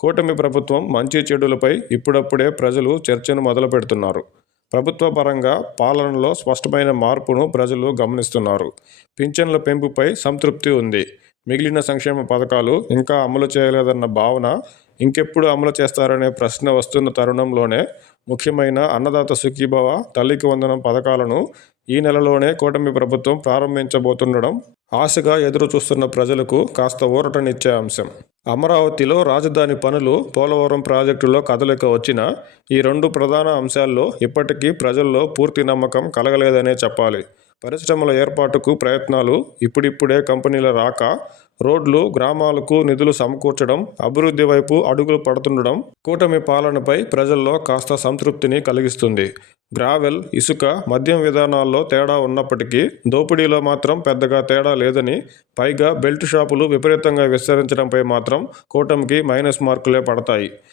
కూటమి ప్రభుత్వం మంచి చెడులపై ఇప్పుడప్పుడే ప్రజలు చర్చను మొదలు పెడుతున్నారు ప్రభుత్వ పరంగా పాలనలో స్పష్టమైన మార్పును ప్రజలు గమనిస్తున్నారు. పింఛన్ల పెంపుపై సంతృప్తి ఉంది. మిగిలిన సంక్షేమ పథకాలు ఇంకా అమలు చేయలేదన్న భావన ఇంకెప్పుడు అమలు చేస్తారనే ప్రశ్న వస్తున్న తరుణంలోనే ముఖ్యమైన అన్నదాత సుఖీభవ తల్లికి వందనం పథకాలను ఈ నెలలోనే కూటమి ప్రభుత్వం ప్రారంభించబోతుండడం ఆశగా ఎదురు చూస్తున్న ప్రజలకు కాస్త ఊరటనిచ్చే అంశం. అమరావతిలో రాజధాని పనులు పోలవరం ప్రాజెక్టులో కదలిక వచ్చిన ఈ రెండు ప్రధాన అంశాల్లో ఇప్పటికీ ప్రజల్లో పూర్తి నమ్మకం కలగలేదనే చెప్పాలి. పరిశ్రమల ఏర్పాటుకు ప్రయత్నాలు ఇప్పుడిప్పుడే కంపెనీల రాక రోడ్లు గ్రామాలకు నిధులు సమకూర్చడం అభివృద్ధి వైపు అడుగులు పడుతుండడం కూటమి పాలనపై ప్రజల్లో కాస్త సంతృప్తిని కలిగిస్తుంది. గ్రావెల్ ఇసుక మద్యం విధానాల్లో తేడా ఉన్నప్పటికీ దోపిడీలో మాత్రం పెద్దగా తేడా లేదని పైగా బెల్ట్ షాపులు విపరీతంగా విస్తరించడంపై మాత్రం కూటమికి మైనస్ మార్కులే పడతాయి.